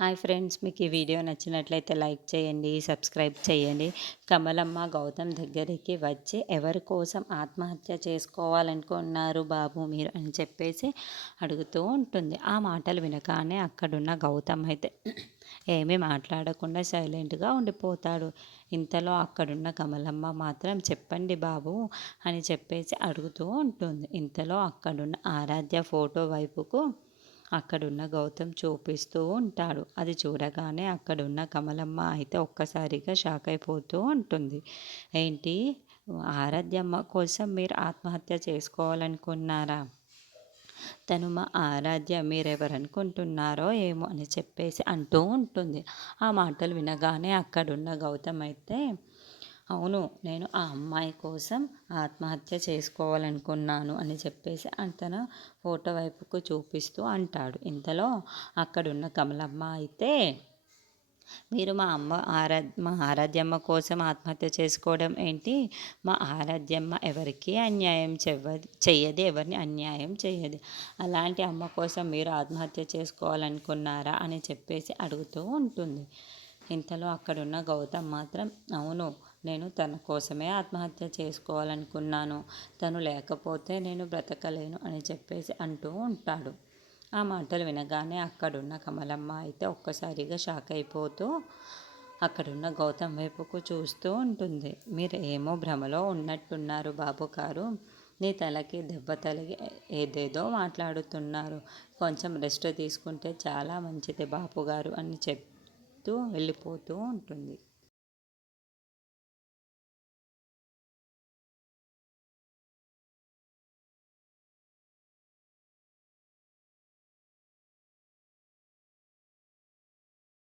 Hi friends, మీకు ఈ video నచ్చినట్లయితే లైక్ చేయండి, సబ్స్క్రైబ్ చేయండి. కమలమ్మ గౌతమ్ దగ్గరికి వచ్చి ఎవరి కోసం ఆత్మహత్య చేసుకోవాలనుకున్నారు బాబు మీరు అని చెప్పేసి అడుగుతూ ఉంటుంది. ఆ మాటలు వినగానే అక్కడున్న గౌతమ్ అయితే ఏమీ మాట్లాడకుండా సైలెంట్గా ఉండిపోతాడు. ఇంతలో అక్కడున్న కమలమ్మ మాత్రం చెప్పండి బాబు అని చెప్పేసి అడుగుతూ ఉంటుంది. ఇంతలో అక్కడున్న ఆరాధ్య ఫోటో వైపుకు అక్కడున్న గౌతమ్ చూపిస్తూ ఉంటాడు. అది చూడగానే అక్కడున్న కమలమ్మ అయితే ఒక్కసారిగా షాక్ అయిపోతూ ఉంటుంది. ఏంటి, ఆరాధ్యమ్మ కోసం మీరు ఆత్మహత్య చేసుకోవాలనుకున్నారా? తను మా ఆరాధ్య, మీరెవరనుకుంటున్నారో ఏమో అని చెప్పేసి అంటూ ఉంటుంది. ఆ మాటలు వినగానే అక్కడున్న గౌతమ్ అయితే అవును, నేను ఆ అమ్మాయి కోసం ఆత్మహత్య చేసుకోవాలనుకున్నాను అని చెప్పేసి తన ఫోటో వైపుకు చూపిస్తూ అంటాడు. ఇంతలో అక్కడున్న కమలమ్మ అయితే మీరు మా ఆరాధ్యమ్మ కోసం ఆత్మహత్య చేసుకోవడం ఏంటి? మా ఆరాధ్యమ్మ ఎవరికి అన్యాయం చెయ్యదు, ఎవరిని అన్యాయం చెయ్యదు. అలాంటి అమ్మ కోసం మీరు ఆత్మహత్య చేసుకోవాలనుకున్నారా అని చెప్పేసి అడుగుతూ ఉంటుంది. ఇంతలో అక్కడున్న గౌతమ్ మాత్రం అవును, నేను తన కోసమే ఆత్మహత్య చేసుకోవాలనుకున్నాను. తను లేకపోతే నేను బ్రతకలేను అని చెప్పేసి అంటూ ఉంటాడు. ఆ మాటలు వినగానే అక్కడున్న కమలమ్మ అయితే ఒక్కసారిగా షాక్ అయిపోతూ అక్కడున్న గౌతమ్ వైపుకు చూస్తూ ఉంటుంది. మీరు ఏమో భ్రమలో ఉన్నట్టున్నారు బాబు గారు. నీ తలకి దెబ్బ తలిగి ఏదేదో మాట్లాడుతున్నారు. కొంచెం రెస్ట్ తీసుకుంటే చాలా మంచిది బాపు గారు అని చెప్తూ వెళ్ళిపోతూ ఉంటుంది.